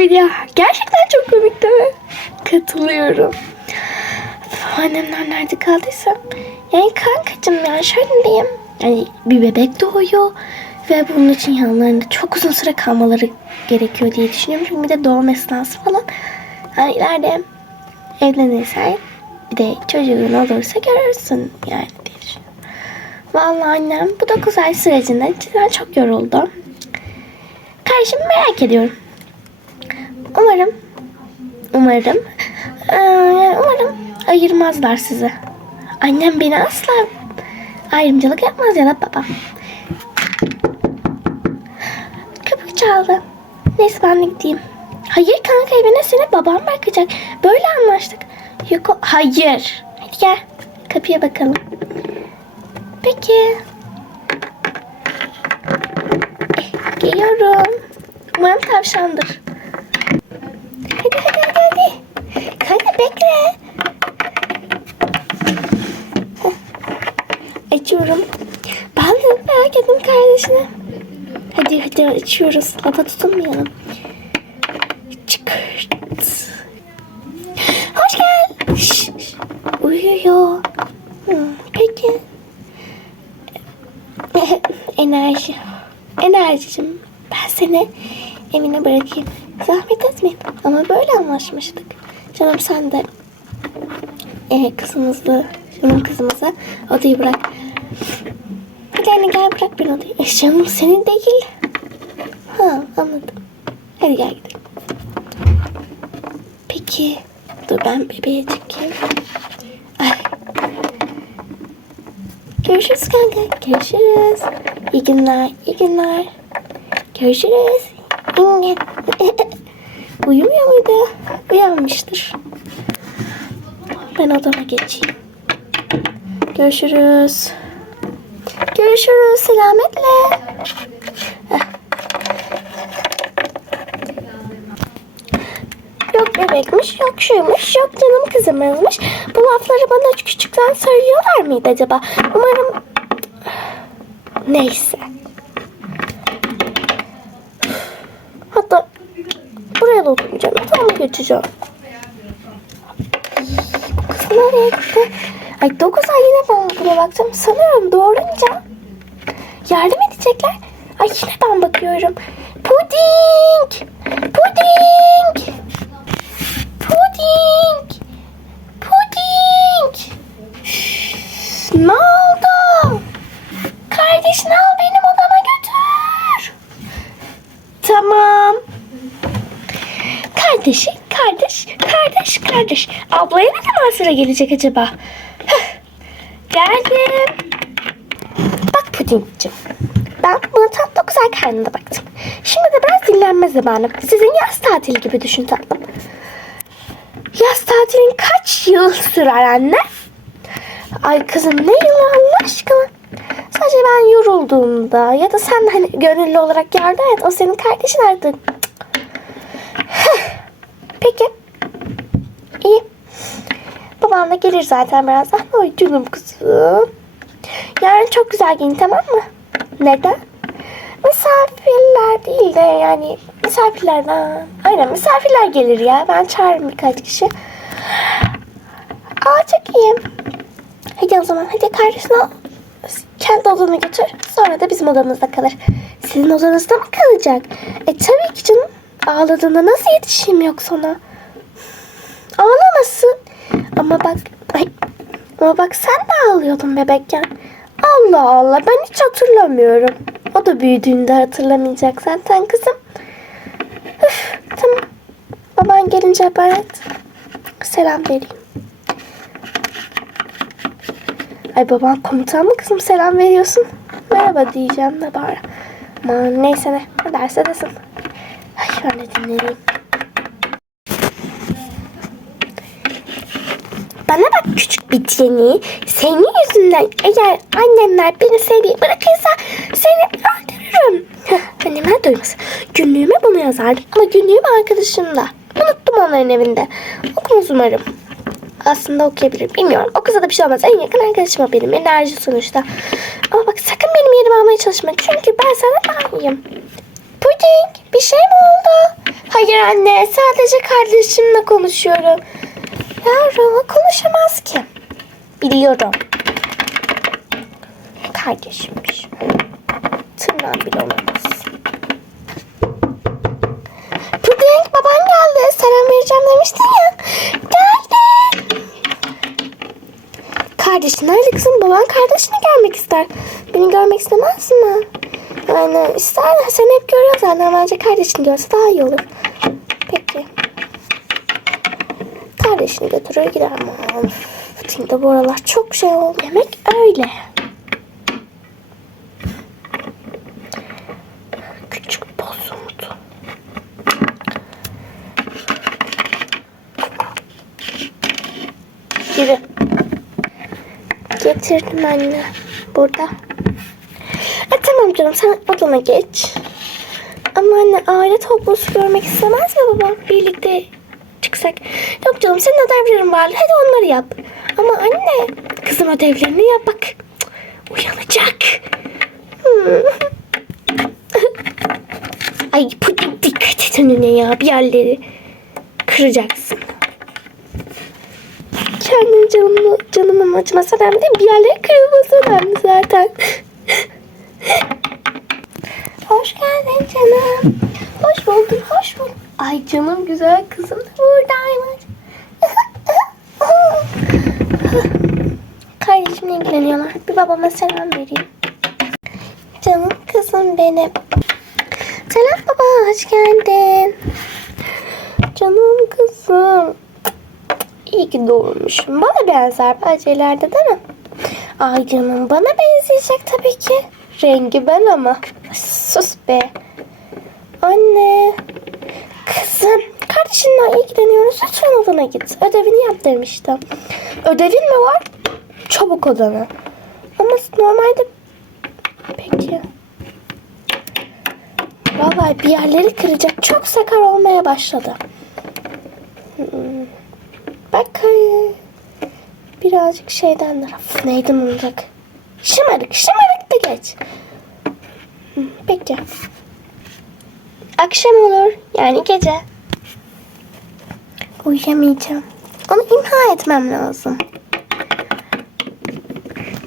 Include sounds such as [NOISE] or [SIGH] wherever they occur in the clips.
ya. Gerçekten çok komik değil mi? Katılıyorum. Annemler nerede kaldıysam. Yani kankacığım ya şöyle diyeyim. Yani bir bebek doğuyor. Ve bunun için yanlarında çok uzun süre kalmaları gerekiyor diye düşünüyorum. Çünkü bir de doğum esnası falan. Yani ileride evlenirsen bir de çocuğun olursa görürsün yani diye düşünüyorum. Vallahi annem bu 9 ay sürecinde cidden çok yoruldu. Kardeşim merak ediyorum. Umarım, umarım, yani umarım ayırmazlar sizi. Annem beni asla ayrımcılık yapmaz ya da babam. Kapı çaldı. Neyse ben de gideyim. Hayır kanka evine seni babam bırakacak. Böyle anlaştık. Yok. Hayır. Hadi gel. Kapıya bakalım. Peki. Eh, geliyorum. Umarım tavşandır. Hadi hadi hadi hadi. Kanka bekle. Heh. Açıyorum. De merak ettim kardeşine. Hadi hadi açıyoruz. Lafa tutunmayalım. Çıkart. Hoş geldin. Şş. Uyuyor. Peki. [LAUGHS] Enerji. Enerjicim. Ben seni evine bırakayım. Zahmet etmeyin. Ama böyle anlaşmıştık. Canım sen de e, kızımızı, canım kızımıza odayı bırak. Hadi anne gel bırak beni odayı. E, canım senin değil. Ha anladım. Hadi gel gidelim. Peki. Dur ben bebeğe çekeyim. Ay. Görüşürüz kanka. Görüşürüz. İyi günler. iyi günler. Görüşürüz. İyi. Uyumuyor muydu? Uyanmıştır. Ben odama geçeyim. Görüşürüz. Görüşürüz. Selametle. Yok bebekmiş, yok şuymuş, yok canım kızımızmış. Bu lafları bana küçükten söylüyorlar mıydı acaba? Umarım... Neyse. Hatta buraya da oturmayacağım. Tamam geçeceğim. Bu kız nereye gitti? Ay 9 ay yine ben buna baktım. Sanıyorum doğurunca yardım edecekler. Ay yine ben bakıyorum. Puding! Puding! Puding! Puding! Üf, Ne Kardeşi, kardeş, kardeş, kardeş. Ablaya ne zaman sıra gelecek acaba? Geldim. Bak Puding'cim. Ben buna tam 9 ay baktım. Şimdi de biraz dinlenme zamanı. Sizin yaz tatili gibi düşün tatlım. Yaz tatilin kaç yıl sürer anne? Ay kızım ne yılı Allah aşkına? Sadece ben yorulduğumda ya da sen hani gönüllü olarak yardım et. O senin kardeşin artık. Heh. Peki. İyi. Babam da gelir zaten birazdan. Ay canım kızım. Yarın çok güzel giyin tamam mı? Neden? Misafirler değil de yani misafirlerden. Aynen misafirler gelir ya. Ben çağırırım birkaç kişi. Aa çok iyi. Hadi o zaman hadi kardeşini al. Kendi odana götür. Sonra da bizim odamızda kalır. Sizin odanızda mı kalacak? E tabii ki canım. Ağladığında nasıl yetişeyim yok sana? Ağlamasın. Ama bak ay, ama bak sen de ağlıyordun bebekken. Allah Allah ben hiç hatırlamıyorum. O da büyüdüğünde hatırlamayacak zaten kızım. Üf, tamam. Baban gelince haber et. Selam vereyim. Ay baban komutan mı kızım selam veriyorsun? Merhaba diyeceğim de bari. Aman neyse ne. Ne derse desin. Ay ben de dinleyeyim. Bana Jenny. Senin yüzünden eğer annemler beni sevmeyi bırakırsa seni öldürürüm. Annemler duymasın. Günlüğüme bunu yazardım ama günlüğüm arkadaşımda. Unuttum onların evinde. Okumaz umarım. Aslında okuyabilirim. Bilmiyorum. Okusa da bir şey olmaz. En yakın arkadaşım o benim. Enerji sonuçta. Ama bak sakın benim yerimi almaya çalışma. Çünkü ben sana iyiyim. Puding bir şey mi oldu? Hayır anne sadece kardeşimle konuşuyorum. Ya Rova konuşamaz ki. Biliyorum. Kardeşimmiş. Tırnağım bile olamaz. Puding baban geldi. Selam vereceğim demiştin ya. Geldi. Kardeşin nerede kızım? Baban kardeşini görmek ister. Beni görmek istemez mi? Yani ister seni hep görüyor zaten. Bence kardeşini görse daha iyi olur. Peki. Kardeşini götürür gider ama. Şimdi bu aralar çok şey oldu. Demek öyle. Küçük bozuldu. Yürü. Getirdim anne. Burada. E, tamam canım sen odana geç. Ama anne aile tablosu görmek istemez mi baba? Birlikte çıksak. Yok canım senin ödevlerin var. Hadi onları yap. Ama anne kızım ödevlerini yap bak. Uyanacak. Ay puding dikkat et önüne ya bir yerleri kıracaksın. Kendi canımı, canımın acıması önemli değil, bir yerleri kırılması önemli zaten. hoş geldin canım. Hoş bulduk, hoş bulduk. Ay canım güzel kızım da buradaymış. Kardeşimle ilgileniyorlar. Bir babama selam vereyim. Canım kızım benim. Selam baba, hoş geldin. Canım kızım. İyi ki doğurmuşum. Bana benzer bacelerde değil mi? Ay canım bana benzeyecek tabii ki. Rengi ben ama. Sus be. Anne. Kızım. Kardeşinle ilgileniyoruz. Lütfen odana git. Ödevini yap demiştim. Ödevin mi var? Çabuk odana. Ama normalde... Peki. Vallahi bir yerleri kıracak. Çok sakar olmaya başladı. Hmm. Bak birazcık şeyden taraf. Neydi olacak? Şımarık, şımarık da geç. Hı, Peki. Akşam olur. Yani gece. Uyuyamayacağım. Onu imha etmem lazım.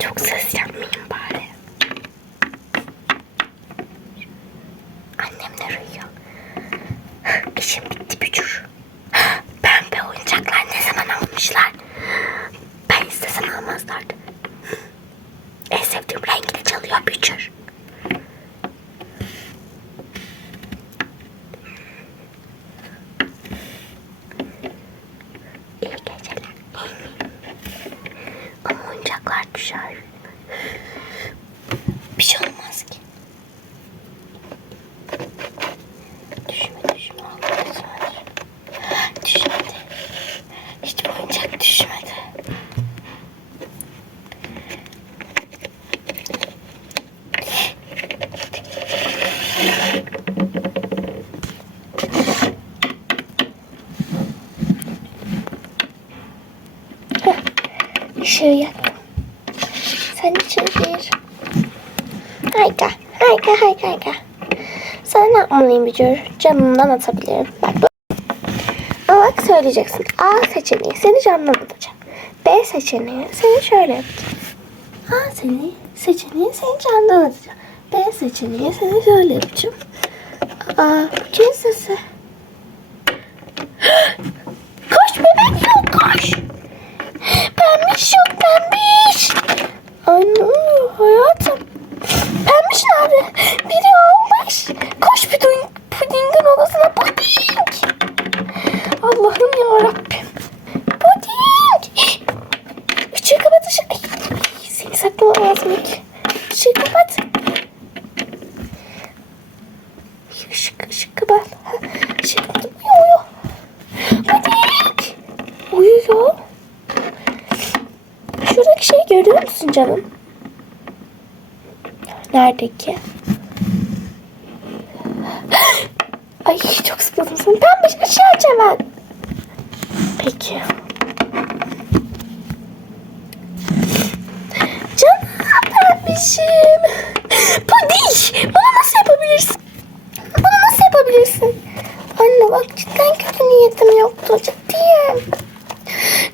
Çok ses yapmayayım bari. Annemler uyuyor. İşim bitti bücür. Pembe oyuncaklar ne zaman almışlar? Ben istesem almazlardı. En sevdiğim rengi de çalıyor bücür. İyi geceler. Ama oyuncaklar düşer. Bir şey olmaz ki. Düşme düşme. Allah düşme. Düşmedi. Hiç oyuncak düşmedi. Heh, Işığı yaktım. Sen gir. Harika, harika, harika, harika. Sana ne yapmalıyım Bücür? Canımdan atabilirim. Bak bu. Ama bak söyleyeceksin. A seçeneği seni candan atacağım. B seçeneği seni şöyle yapacağım. A seni seçeneği seni candan atacağım. B seçeneği seni şöyle yapacağım. Aa, C sesi. Koş bebek yok koş. Pembiş yok pembiş. Ay ne oluyor hayatım? Pembiş nerede? Biri almış. Koş puding, pudingin odasına puding. Allah'ım ya Rabbim. Puding. Işığı kapat ışığı. Ay, seni saklamam lazım ilk. Işığı kapat. Işık, ışık kapat. Ha, Işık kapat. Uyuyor, uyuyor. Puding. Uyuyor. Şuradaki şeyi görüyor musun canım? Nerede ki? [GASPS] Ay çok sıkıldım sana. Pembe ışığı aç hemen. Peki. Canım pembişim. Puding. Bunu nasıl yapabilirsin? Bunu nasıl yapabilirsin? Anne bak cidden kötü niyetim yoktu. Ciddiyim.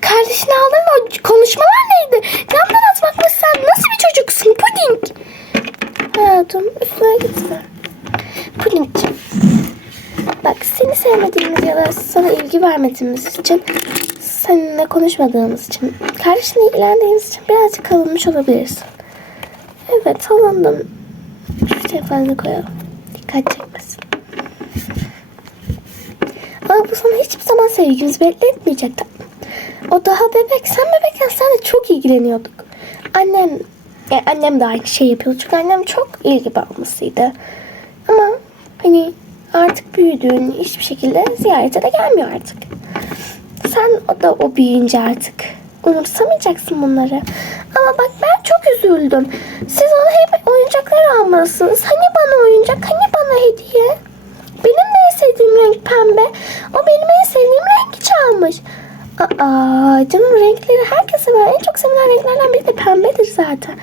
Kardeşini aldın mı? Konuşmalar neydi? Camdan atmakla sen nasıl bir çocuksun puding? Üstüne gitme. Pudingciğim. Bak seni sevmediğimiz ya da sana ilgi vermediğimiz için seninle konuşmadığımız için kardeşinle ilgilendiğimiz için birazcık alınmış olabilirsin. Evet alındım. Bir şey fazla koyalım. Dikkat çekmesin. Ama bu sana hiçbir zaman sevgimizi belli etmeyecek tatlım. O daha bebek. Sen bebekken sen de çok ilgileniyorduk. Annem, e, annem de aynı şey yapıyordu. Çünkü annem çok ilgi bağımlısıydı. Ama hani artık büyüdüğün hiçbir şekilde ziyarete de gelmiyor artık. Sen o da o büyüyünce artık umursamayacaksın bunları. Ama bak ben çok üzüldüm. Siz ona hep oyuncaklar almalısınız. Hani bana oyuncak, hani bana hediye? Benim de en sevdiğim renk pembe. O benim en sevdiğim rengi çalmış. Aa, canım renkleri herkese var. En çok sevilen renklerden biri de pembedir zaten.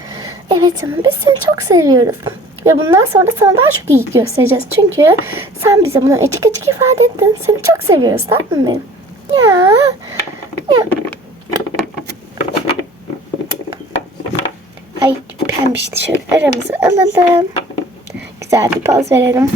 Evet canım biz seni çok seviyoruz. Ve bundan sonra sana daha çok iyi göstereceğiz. Çünkü sen bize bunu açık açık ifade ettin. Seni çok seviyoruz tatlım benim. Ya. Ya. Ay pembişti şöyle aramızı alalım. Güzel bir poz verelim.